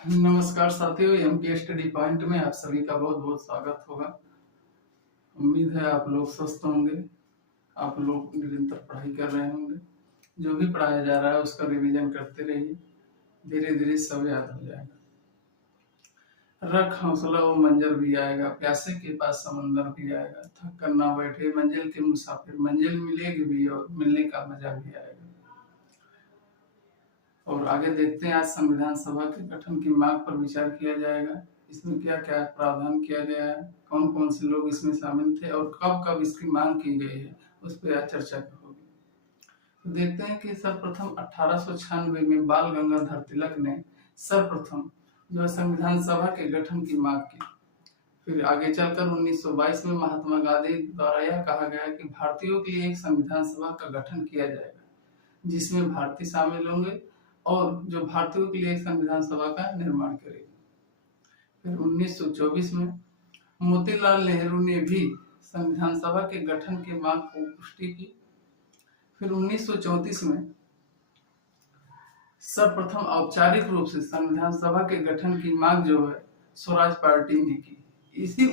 नमस्कार साथियों, MK study point में आप सभी का बहुत बहुत स्वागत होगा। उम्मीद है आप लोग स्वस्थ होंगे, आप लोग निरंतर पढ़ाई कर रहे होंगे। जो भी पढ़ाया जा रहा है उसका रिवीजन करते रहिए, धीरे धीरे सब याद हो जाएगा। रख हौसला वो मंजर भी आएगा, प्यासे के पास समंदर भी आएगा, थक कर ना बैठे मंजिल के मुसाफिर, मंजिल मिलेगी भी और मिलने का मजा भी आएगा। और आगे देखते हैं, आज संविधान सभा के गठन की मांग पर विचार किया जाएगा। इसमें क्या क्या प्रावधान किया गया है, कौन कौन से लोग इसमें शामिल थे और कब कब इसकी मांग की गई है, उस पर आज चर्चा होगी। तो देखते हैं कि सर्वप्रथम 1896 में बाल गंगाधर तिलक ने सर्वप्रथम जो है संविधान सभा के गठन की मांग की। फिर आगे चलकर 1922 में महात्मा गांधी द्वारा यह कहा गया कि भारतीयों के लिए एक संविधान सभा का गठन किया जाएगा, जिसमें भारतीय शामिल होंगे और जो भारतीयों के लिए एक संविधान सभा का निर्माण करेगी। फिर 1924 में मोतीलाल नेहरू ने भी संविधान सभा के गठन की मांग को पुष्टि की। फिर 1934 में सर्वप्रथम औपचारिक रूप से संविधान सभा के गठन की मांग जो है स्वराज पार्टी ने की। इसी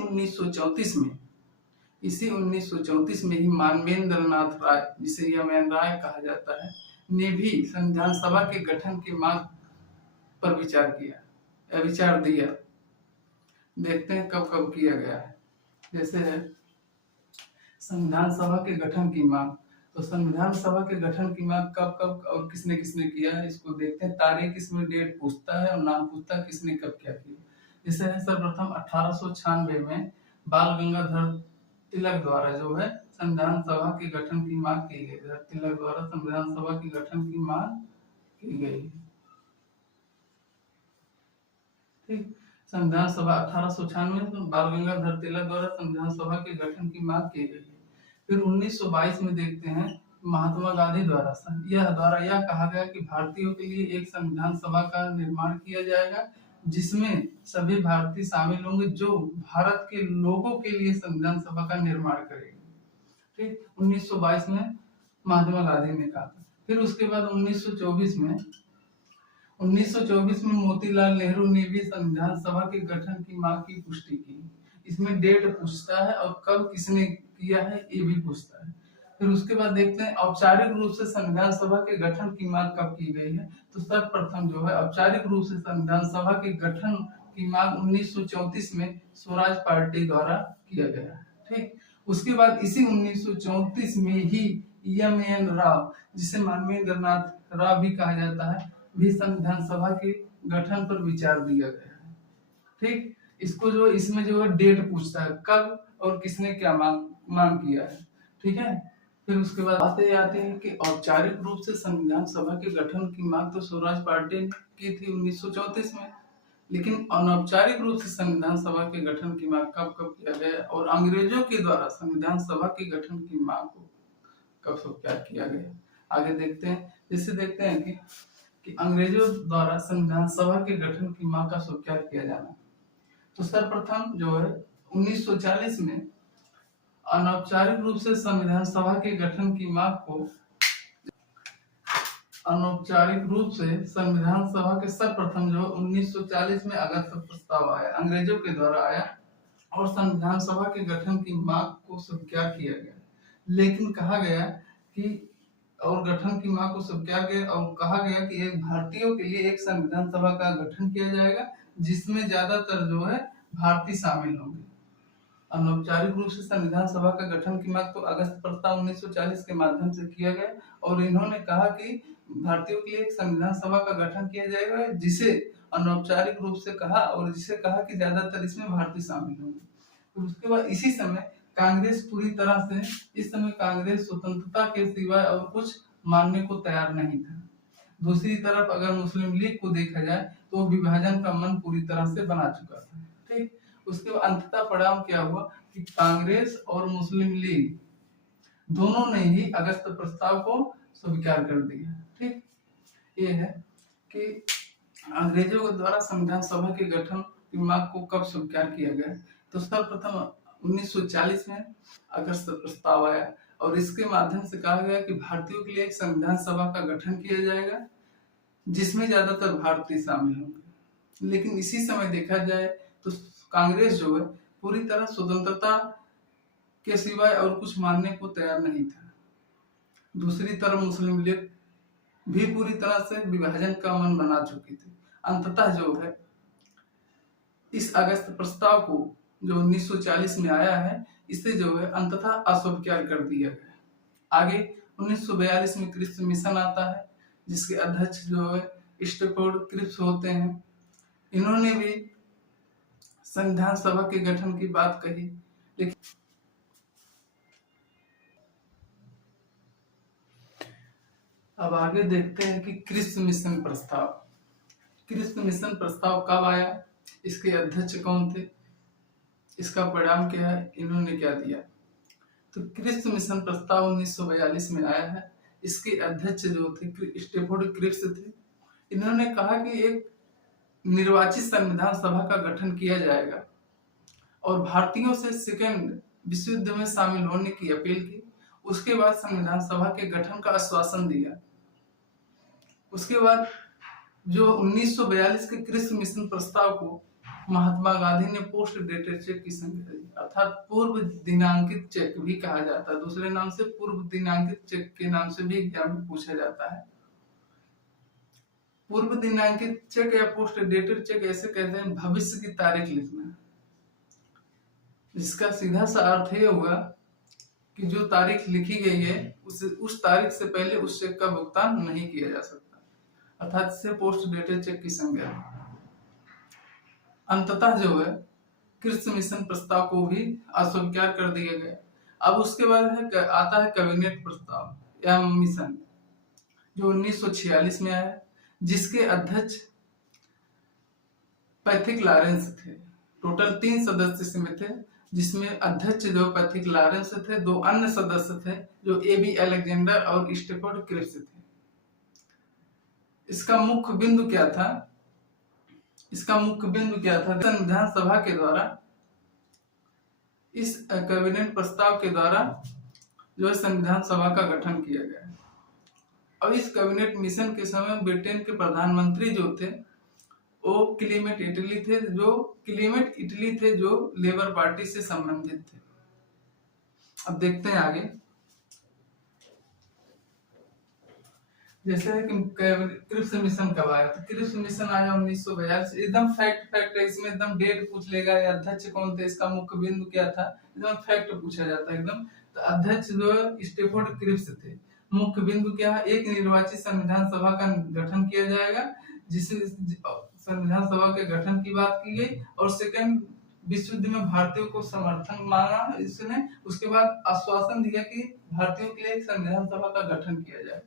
1934 में ही मानवेंद्र नाथ राय, जिसे यमन राय कहा जाता है, ने भी संविधान सभा के गठन की मांग पर विचार दिया। देखते हैं कब कब किया गया है। जैसे है संविधान सभा के गठन की मांग, तो संविधान सभा के गठन की मांग कब कब और किसने किसने किया है, इसको देखते हैं। तारीख इसमें डेट पूछता है और नाम पूछता है किसने कब क्या किया। जैसे है सर्वप्रथम 1896 में बाल गंगाधर तिलक द्वारा जो है संविधान सभा के गठन की मांग की गई। तिलक द्वारा संविधान सभा के गठन की मांग की गई। ठीक, संविधान सभा 1896 में बाल गंगाधर तिलक द्वारा संविधान सभा के गठन की मांग की गई। फिर 1922 में देखते हैं महात्मा गांधी द्वारा यह कहा गया कि भारतीयों के लिए एक संविधान सभा का निर्माण किया जाएगा, जिसमें सभी भारतीय शामिल होंगे, जो भारत के लोगों के लिए संविधान सभा का निर्माण करेगी। ठीक, 1922 में महात्मा गांधी ने कहा था। फिर उसके बाद 1924 में मोतीलाल नेहरू ने भी संविधान सभा के गठन की मांग की पुष्टि की। इसमें डेट पूछता है और कब किसने किया है ये भी पूछता है। फिर उसके बाद देखते हैं औपचारिक रूप से संविधान सभा के गठन की मांग कब की गई है। तो सर्वप्रथम जो है औपचारिक रूप से संविधान सभा के गठन की मांग 1934 में स्वराज पार्टी द्वारा किया गया। ठीक, उसके बाद इसी 1934 में ही एम राव, जिसे मानवेंद्र नाथ राव भी कहा जाता है, भी संविधान सभा के गठन पर विचार दिया गया है। ठीक, इसको जो इसमें जो है डेट पूछता है कब और किसने क्या मांग किया है। ठीक है, फिर उसके बाद बातें आती हैं कि औपचारिक रूप से संविधान सभा के गठन की मांग तो स्वराज पार्टी ने की थी 1934 में, लेकिन अनौपचारिक रूप से संविधान सभा के गठन की मांग कब कब किया गया और अंग्रेजों के द्वारा संविधान सभा के गठन की मांग को कब सब क्या किया गया। आगे देखते हैं। जैसे देखते हैं कि अंग्रेजों द्वारा संविधान सभा के गठन की मांग का स्वीकार किया जाना। तो सर्वप्रथम जो है 1940 में अनौपचारिक रूप से संविधान सभा के गठन की मांग को अनौपचारिक रूप से संविधान सभा के सर्वप्रथम जो 1940 में अगस्त प्रस्ताव आया, अंग्रेजों के द्वारा आया और संविधान सभा के गठन की मांग को स्वीकार किया गया। लेकिन कहा गया कि और गठन की मांग को स्वीकार किया और कहा गया कि एक भारतीयों के लिए एक संविधान सभा का गठन किया जाएगा, जिसमें ज्यादातर जो है भारतीय शामिल होंगे। अनौपचारिक रूप से संविधान सभा का गठन की मांग तो अगस्त प्रस्ताव 1940 के माध्यम से किया गया और इन्होंने कहा कि भारतीयों के लिए एक संविधान सभा का गठन किया जाएगा, जिसे अनौपचारिक रूप से कहा और जिसे कहा कि ज्यादातर इसमें भारतीय शामिल होंगे। तो उसके बाद इसी समय कांग्रेस पूरी तरह से इस समय कांग्रेस स्वतंत्रता के सिवाय और कुछ मानने को तैयार नहीं था। दूसरी तरफ अगर मुस्लिम लीग को देखा जाए तो विभाजन का मन पूरी तरह से बना चुका था। ठीक, उसके बाद अंततः परिणाम क्या हुआ कि कांग्रेस और मुस्लिम लीग दोनों ने ही अगस्त प्रस्ताव को स्वीकार कर दिया। ठीक, ये है कि अंग्रेजों के द्वारा संविधान सभा के गठन की मांग को कब स्वीकार किया गया। तो सर्वप्रथम 1940 में अगस्त प्रस्ताव आया और इसके माध्यम से कहा गया कि भारतीयों के लिए एक संविधान सभा का गठन किया जाएगा, जिसमें ज्यादातर भारतीय शामिल होंगे। लेकिन इसी समय देखा जाए तो कांग्रेस जो है पूरी तरह स्वतंत्रता के सिवाय और कुछ मानने को तैयार नहीं था। दूसरी तरफ मुस्लिम लीग भी पूरी तरह से विभाजन का मन बना चुकी थी। अंततः जो है इस अगस्त प्रस्ताव को जो 1940 में आया है, इसे जो है अंततः अस्वीकार कर दिया गया। आगे 1942 में क्रिप्स मिशन आता है, जिसके अध्यक्ष जो है स्टैफोर्ड क्रिप्स होते हैं। इन्होंने भी संविधान सभा के गठन की बात कही, लेकिन अब आगे देखते हैं कि क्रिप्स मिशन प्रस्ताव। क्रिप्स मिशन प्रस्ताव कब आया, इसके अध्यक्ष कौन थे, इसका परिणाम क्या है, इन्होंने क्या दिया। तो क्रिप्स मिशन प्रस्ताव 1942 में आया है। इसके अध्यक्ष जो थे स्टैफोर्ड क्रिप्स थे। इन्होंने कहा कि एक निर्वाचित संविधान सभा का गठन किया जाएगा और भारतीयों से सेकेंड विश्व युद्ध में शामिल होने की अपील की। उसके बाद संविधान सभा के गठन का आश्वासन दिया। उसके बाद जो 1942 के क्रिप्स मिशन प्रस्ताव को महात्मा गांधी ने पोस्ट डेटेड चेक की संज्ञा दी, अर्थात पूर्व दिनांकित चेक भी कहा जाता है। दूसरे नाम से पूर्व दिनांकित चेक के नाम से भी एग्जाम में पूछा जाता है। पूर्व दिनांकित चेक या पोस्ट डेटेड चेक ऐसे कहते हैं भविष्य की तारीख लिखना, जिसका सीधा सा अर्थ ये हुआ कि जो तारीख लिखी गई है उस तारीख से पहले उस चेक का भुगतान नहीं किया जा सकता, अर्थात इससे पोस्ट डेटेड चेक की संज्ञा। अंततः जो है क्रिप्स मिशन प्रस्ताव को भी अस्वीकार कर दिया गया। अब उसके बाद आता है कैबिनेट प्रस्ताव या मिशन, जो 1946 में आया, जिसके अध्यक्ष पैथिक लॉरेंस थे। टोटल 3 सदस्य इसमें थे, जिसमें अध्यक्ष जो पैथिक लॉरेंस थे, 2 अन्य सदस्य थे जो एबी अलेक्जेंडर और स्टैफोर्ड क्रिप्स थे। इसका मुख्य बिंदु क्या था, संविधान सभा के द्वारा, इस कैबिनेट प्रस्ताव के द्वारा जो है संविधान सभा का गठन किया गया। अब इस कैबिनेट मिशन के समय ब्रिटेन के प्रधानमंत्री जो थे वो क्लीमेंट इटली थे जो लेबर पार्टी से संबंधित थे। अब देखते हैं आगे, जैसे कि क्रिप्स मिशन कब आया। तो क्रिप्स मिशन आया 1942। एकदम फैक्ट है, इसमें एकदम डेट पूछ लेगा, अध्यक्ष कौन थे, इसका मुख्य बिंदु क्या था, एकदम फैक्ट पूछा जाता है एकदम। तो अध्यक्ष जो स्टैफोर्ड क्रिप्स थे। मुख्य बिंदु क्या है, एक निर्वाचित संविधान सभा का गठन किया जाएगा, जिसे संविधान सभा के गठन की बात की गई, और सेकंड विश्व युद्ध में भारतीयों को समर्थन मांगा इसने। उसके बाद आश्वासन दिया कि भारतीयों के लिए एक संविधान सभा का गठन किया जाए।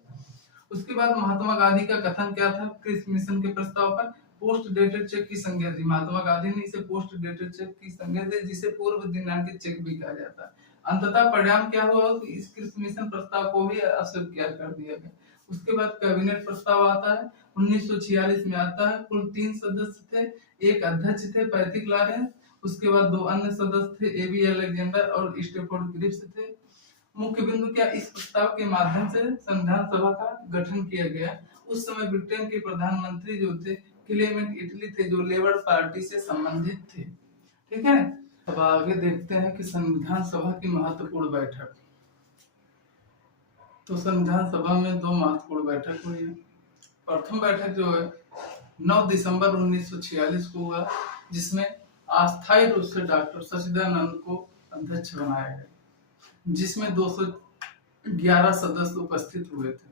उसके बाद महात्मा गांधी का कथन क्या था क्रिप्स मिशन के प्रस्ताव पर, पोस्ट डेटेड चेक की संज्ञा दी। महात्मा गांधी ने इसे पोस्ट डेटेड चेक की संज्ञा दी, जिसे पूर्व दिनांकित चेक भी कहा जाता है। अंततः परिणाम क्या हुआ कि इस क्रिप्स मिशन प्रस्ताव को भी अस्वीकार कर दिया गया। उसके बाद कैबिनेट प्रस्ताव आता है 1946 में आता है। कुल 3 सदस्य थे, एक अध्यक्ष थे पैथिक लॉरेंस, उसके बाद 2 अन्य सदस्य थे एबी अलेक्जेंडर और स्टैफोर्ड क्रिप्स थे। मुख्य बिंदु क्या, इस प्रस्ताव के माध्यम से संविधान सभा का गठन किया गया। उस समय ब्रिटेन के प्रधानमंत्री जो थे क्लेमेंट इटली थे, जो लेबर पार्टी से संबंधित थे। ठीक है, अब आगे देखते हैं कि संविधान सभा की महत्वपूर्ण बैठक। तो संविधान सभा में 2 महत्वपूर्ण बैठक हुई है। प्रथम बैठक जो है 9 दिसंबर 1946 को हुआ, जिसमें अस्थायी रूप से डॉक्टर सचिदानंद को अध्यक्ष बनाया गया, जिसमें 211 सदस्य उपस्थित हुए थे।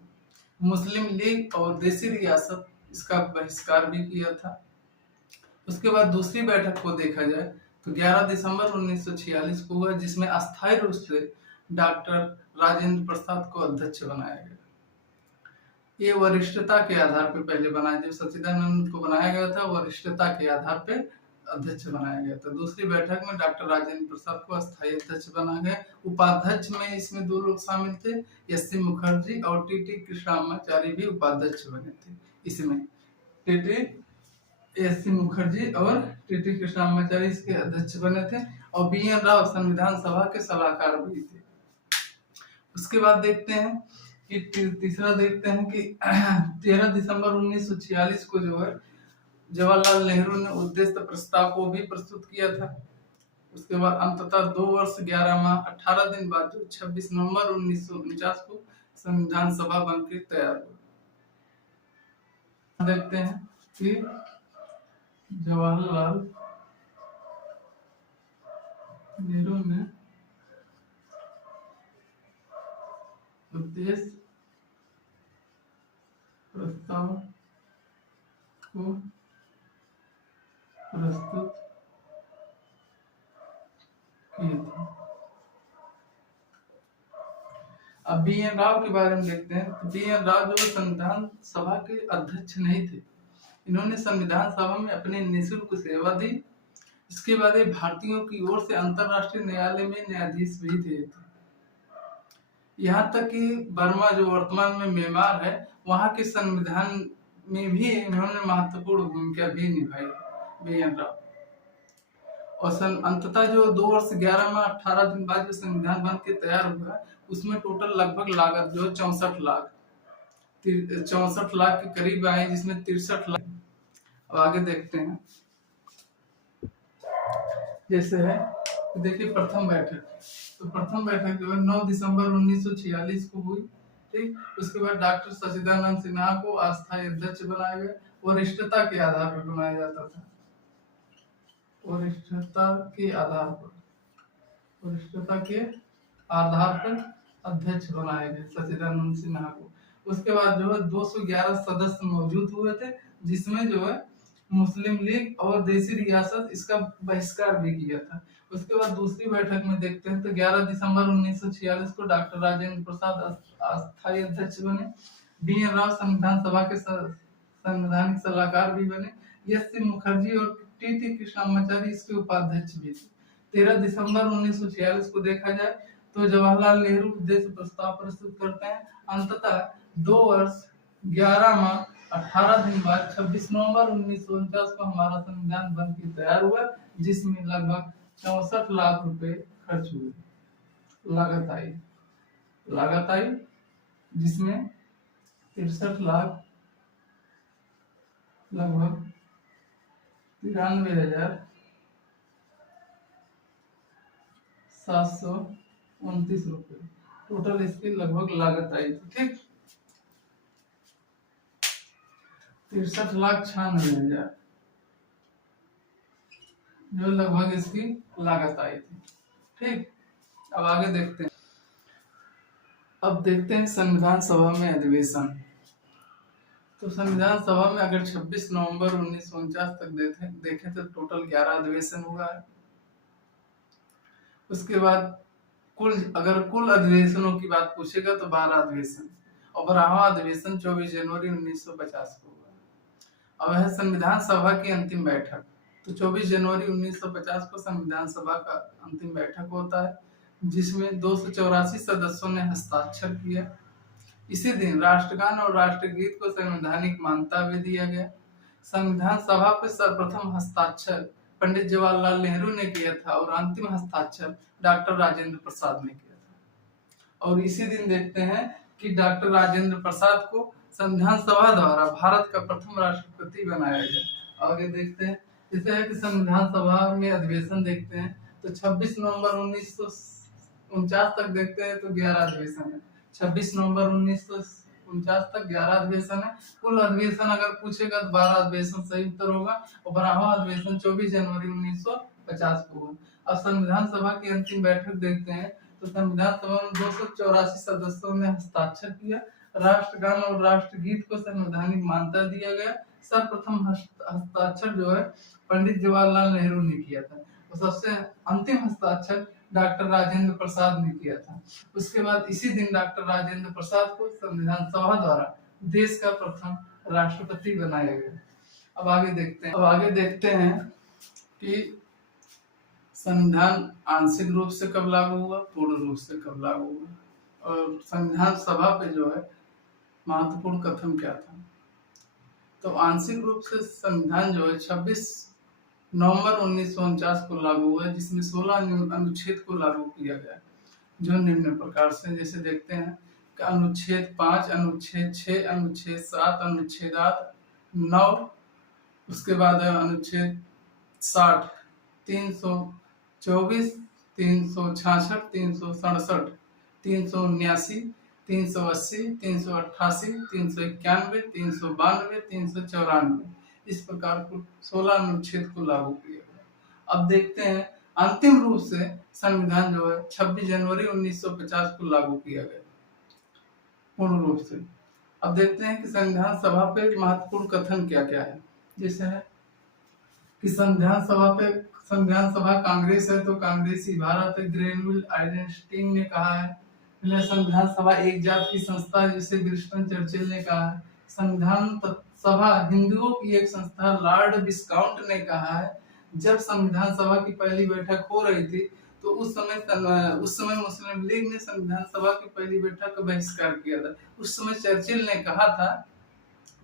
मुस्लिम लीग और देसी रियासत इसका बहिष्कार भी किया था। उसके बाद दूसरी बैठक को देखा जाए तो 11 दिसंबर 1946 को हुआ, जिसमें अस्थायी रूप से डॉक्टर राजेंद्र प्रसाद को अध्यक्ष बनाया गया। ये वरिष्ठता के आधार पर पहले बनाया, जब सच्चिदानंद को बनाया गया था वरिष्ठता के आधार पर अध्यक्ष बनाया गया था। दूसरी बैठक में डॉक्टर राजेंद्र प्रसाद को अस्थायी अध्यक्ष बनाया गया। उपाध्यक्ष में इसमें 2 लोग शामिल थे, एस.सी. मुखर्जी और टी.टी. कृष्णामाचारी भी उपाध्यक्ष बने थे। इसमें एस.सी. मुखर्जी और टी.टी. कृष्णामाचारी इसके अध्यक्ष बने थे, और बी.एन. राव संविधान सभा के सलाहकार भी थे। उसके बाद देखते हैं कि तीसरा देखते हैं कि 13 दिसंबर 1946 को जो है जवाहरलाल नेहरू ने उद्देश्य प्रस्ताव को भी प्रस्तुत किया था। उसके बाद अंततः 2 वर्ष 11 माह 18 दिन बाद जो 26 नवंबर 1949 को संविधान सभा बनकर तैयार हुआ। देखते हैं कि जवाहरलाल नेहरू ने उद्देश्य प्रस्ताव को प्रस्तुत किए थे। अब बी एन राव के बारे में देखते हैं। बी एन राव जो संविधान सभा के अध्यक्ष नहीं थे, इन्होंने संविधान सभा में अपनी निःशुल्क सेवा दी। इसके बाद ये भारतीयों की ओर से अंतरराष्ट्रीय न्यायालय में न्यायाधीश भी थे। यहाँ तक कि बर्मा जो वर्तमान में म्यांमार है, वहाँ के संविधान में भी इन्होंने महत्वपूर्ण भूमिका भी निभाई बी एन राव। और अंततः जो 2 वर्ष 11 माह 18 दिन बाद जो संविधान बन के तैयार हुआ, उसमें टोटल लगभग लागत जो 64 लाख के करीब आए, जिसमें 63 लाख। अब आगे देखते हैं। जैसे है देखिए प्रथम बैठक, तो प्रथम बैठक जो है 9 दिसंबर 1946 को हुई। ठीक, उसके बाद डॉक्टर सचिदानंद सिन्हा को अस्थायी अध्यक्ष बनाया गया। वरिष्ठता के आधार पर बनाया जाता था, वरिष्ठता के आधार पर अध्यक्ष बनाए गए सचिदानंद सिन्हा को। उसके बाद जो है 211 सदस्य मौजूद हुए थे, जिसमें जो है मुस्लिम लीग और देसी रियासत इसका बहिष्कार भी किया था। उसके बाद दूसरी बैठक में देखते हैं तो 11 दिसंबर 1946 को डॉक्टर राजेंद्र प्रसाद अस्थायी अध्यक्ष बने। बी एन राव संविधान सभा के संवैधानिक सलाहकार भी बने। एस सी मुखर्जी और टी टी कृष्णामाचारी इसके उपाध्यक्ष भी थे। 13 दिसंबर 1946 को देखा जाए तो जवाहरलाल नेहरू उद्देश्य प्रस्ताव प्रस्तुत करते हैं। अंततः 2 वर्ष 11 माह 18 दिन बाद 26 नवंबर 1949 को हमारा संविधान बन के तैयार हुआ, जिसमें लगभग 64 लाख रुपए खर्च हुए, लागत आई, जिसमें 63 लाख लगभग 93,729 रुपए टोटल इसकी लगभग लागत आई थी। ठीक, 63,96,000 जो लगभग इसकी लागत आई थी। ठीक, अब आगे देखते हैं। अब देखते हैं संविधान सभा में अधिवेशन। तो संविधान सभा में अगर 26 नवंबर 1949 तक देखें तो टोटल 11 अधिवेशन हुआ है। उसके बाद कुल अधिवेशनों की बात पूछेगा तो 12 अधिवेशन, और 12वां अधिवेशन 24 जनवरी 1950 को हुआ। अब है संविधान सभा की अंतिम बैठक। तो 24 जनवरी 1950 को संविधान सभा का अंतिम बैठक होता है, जिसमें 284 सदस्यों ने हस्ताक्षर किया। इसी दिन राष्ट्रगान और राष्ट्रगीत को संवैधानिक मान्यता भी दिया गया। संविधान सभा पर सर्वप्रथम हस्ताक्षर पंडित जवाहरलाल नेहरू ने किया था और अंतिम हस्ताक्षर डॉक्टर राजेंद्र प्रसाद ने किया था। और इसी दिन देखते हैं कि डॉक्टर राजेंद्र प्रसाद को संविधान सभा द्वारा भारत का प्रथम राष्ट्रपति बनाया गया। आगे देखते हैं, जैसे है कि संविधान सभा में अधिवेशन देखते हैं तो 26 नवंबर 1949 तक देखते हैं तो 11 अधिवेशन है। 26 नवंबर 1949 तक 11 अधिवेशन है। कुल अधिवेशन अगर पूछेगा तो 12 अधिवेशन सही उत्तर होगा, और 12वां अधिवेशन 24 जनवरी 1950 को हुआ। अब संविधान सभा की अंतिम बैठक देखते हैं तो संविधान सभा में 284 सदस्यों ने हस्ताक्षर किया। राष्ट्रगान और राष्ट्रगीत को संवैधानिक मान्यता दिया गया। सर्वप्रथम हस्ताक्षर जो है पंडित जवाहरलाल नेहरू ने किया था, और सबसे अंतिम हस्ताक्षर डॉक्टर राजेंद्र प्रसाद ने किया था। उसके बाद इसी दिन डॉक्टर राजेंद्र प्रसाद को संविधान सभा द्वारा देश का प्रथम राष्ट्रपति बनाया गया। अब आगे देखते हैं कि संविधान आंशिक रूप से कब लागू हुआ, पूर्ण रूप से कब लागू हुआ, और संविधान सभा पे जो है महत्वपूर्ण कथन क्या था। तो आंशिक रूप से संविधान जो है 26 नवंबर 1949 को लागू हुआ, जिसमें 16 अनुच्छेद को लागू किया गया, जो निम्न प्रकार से जैसे देखते हैं कि अनुच्छेद 5, अनुच्छेद 6, अनुच्छेद 7, अनुच्छेद 8, 9 उसके बाद है अनुच्छेद 60, 324, 366, 367, 379, 380, 388, 391, 392, 394, इस प्रकार कुल 16 अनुच्छेद को लागू किया गया। अब देखते हैं अंतिम रूप से संविधान जो है 26 जनवरी 1950 को लागू किया गया पूर्ण रूप से। अब देखते हैं कि संविधान सभा पे महत्वपूर्ण कथन क्या क्या है। जैसे है कि संविधान सभा कांग्रेस है तो कांग्रेसी भारत है, ग्रेनविल आइंस्टीन ने कहा है। संविधान सभा एक जात की संस्था है जिसे विंस्टन चर्चिल ने कहा है। संविधान सभा हिंदुओं की एक संस्था लॉर्ड विस्काउंट ने कहा है। जब संविधान सभा की पहली बैठक हो रही थी तो उस समय मुस्लिम लीग ने संविधान सभा की पहली बैठक का बहिष्कार किया था। उस समय चर्चिल ने कहा था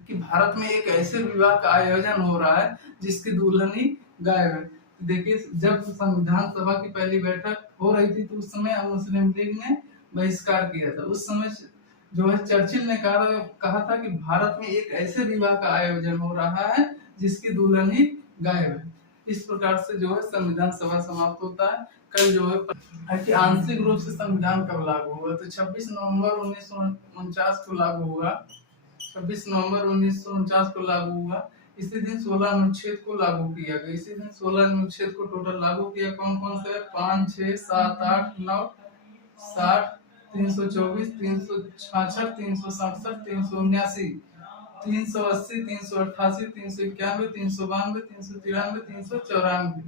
कि भारत में एक ऐसे विवाह का आयोजन हो रहा है जिसकी दुल्हनी गायब है। देखिए, जब संविधान सभा की पहली बैठक हो रही थी तो उस समय मुस्लिम लीग ने बहिष्कार किया था। उस समय जो है चर्चिल ने कहा था कि भारत में एक ऐसे विवाह का आयोजन हो रहा है जिसकी दुल्हनी गायब है। इस प्रकार से जो है संविधान सभा समाप्त होता है। कल जो है कि आंशिक रूप से संविधान कब लागू हुआ, तो 26 नवंबर 1949 को लागू हुआ। 26 नवंबर 1949 को लागू हुआ। इसी दिन 16 अनुच्छेद को लागू किया गया। इसी दिन 16 अनुच्छेद को टोटल लागू किया। कौन कौन से? 5, 6, 7, 8, 9, 60, 324, 366, 367, 379, 380, 388, 391, 392, 393, 394,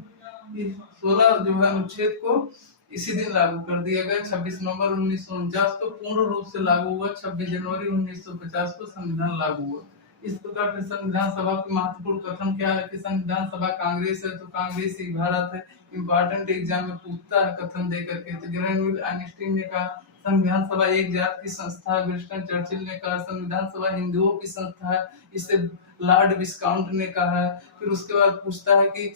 ये 16 जो है अनुच्छेद को इसी दिन लागू कर दिया गया। 26 नवंबर 1949 को पूर्ण रूप से लागू हुआ। 26 जनवरी 1950 को संविधान लागू हुआ। इस प्रकार से संविधान सभा के महत्वपूर्ण कथन क्या है कि संविधान सभा कांग्रेस है तो कांग्रेस ही भारत है। इंपॉर्टेंट एग्जाम में पूछता है कथन दे करके। तो ग्रेनविल आइंस्टीन ने कहा संविधान सभा एक जात की संस्था है। विंस्टन चर्चिल ने कहा संविधान सभा हिंदुओं की संस्था है, इसे लॉर्ड विस्काउंट ने कहा है। फिर उसके बाद पूछता है कि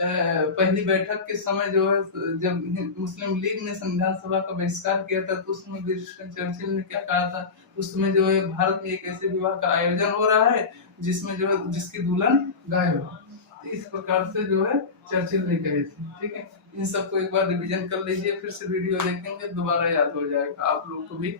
पहली बैठक के समय जो है जब मुस्लिम लीग ने संविधान सभा का बहिष्कार किया था तो उसमें विंस्टन चर्चिल ने क्या कहा था, उसमें जो है भारत में एक ऐसे विवाह का आयोजन हो रहा है जिसमें जो है जिसकी दुल्हन गायब है। इस प्रकार से जो है चर्चिल ने कही थी। ठीक है, इन सबको एक बार रिवीजन कर लीजिए, फिर से वीडियो देखेंगे दोबारा याद हो जाएगा आप लोग को भी।